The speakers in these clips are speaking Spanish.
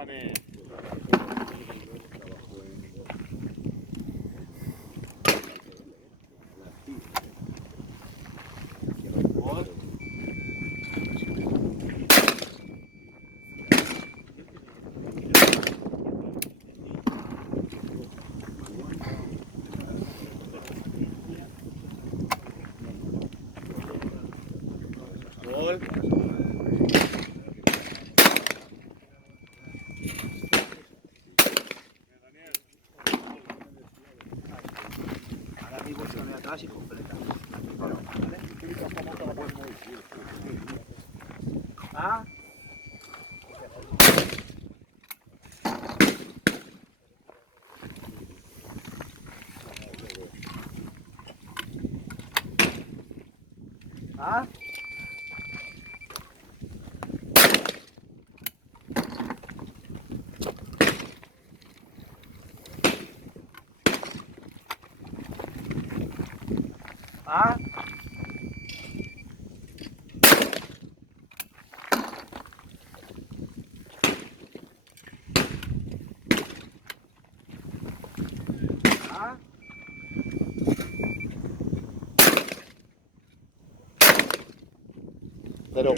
Vale. Gol. Ahora mismo se pone atrás y completa. ¿Ah? ¿Ah? ¿Ah? ¿Ah? Pero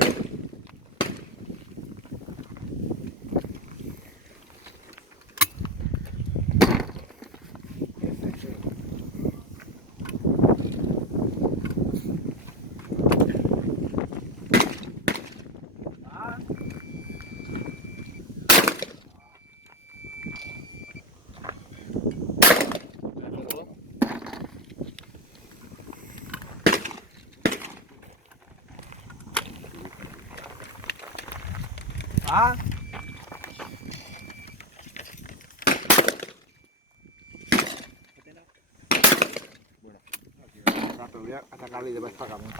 ¿Ah? Pero voy a atacarle y después pagamos.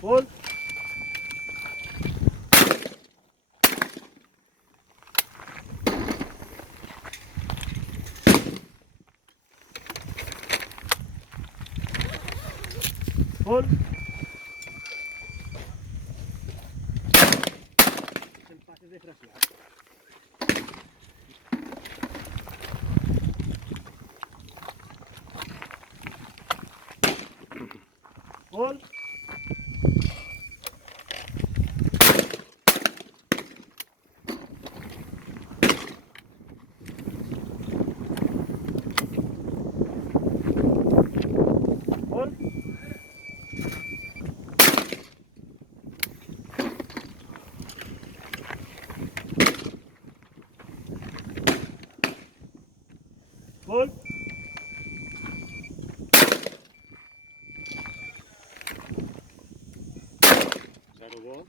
Gol. Gol. El pase desgraciado. Gol. Gol. Gol. claro, gol.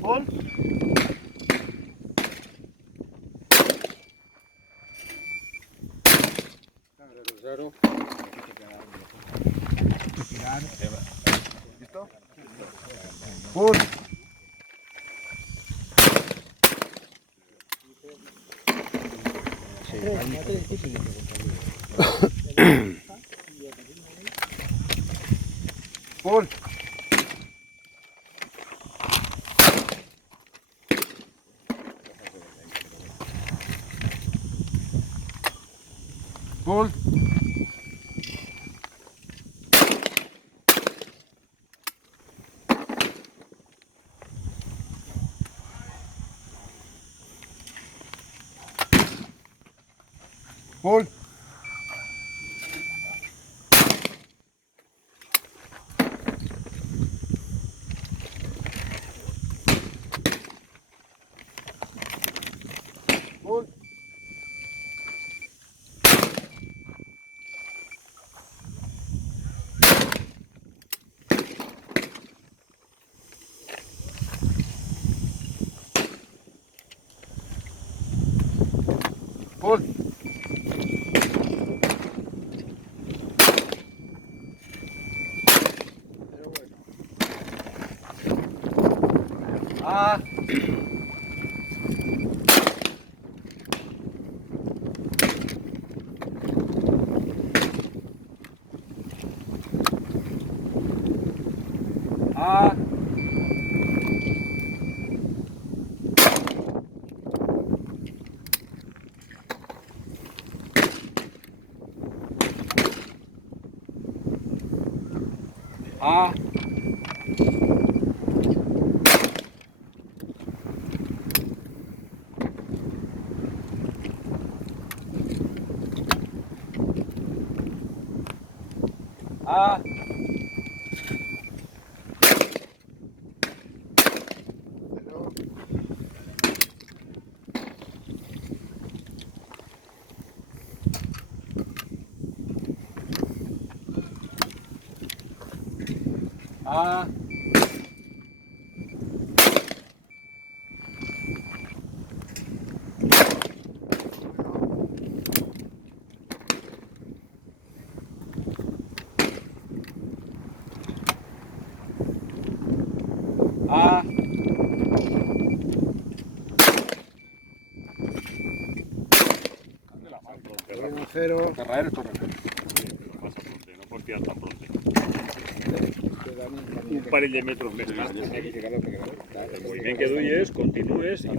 Gol. Cero. ¿Listo? Gol. Gol. Gol. Gol. Gol. Gol. A. A. A. A. A. A. 1-0. Carrera, pasa pronto, no pots tirar tan pronto. Un parell de metros més tard. El moviment que duies, continues i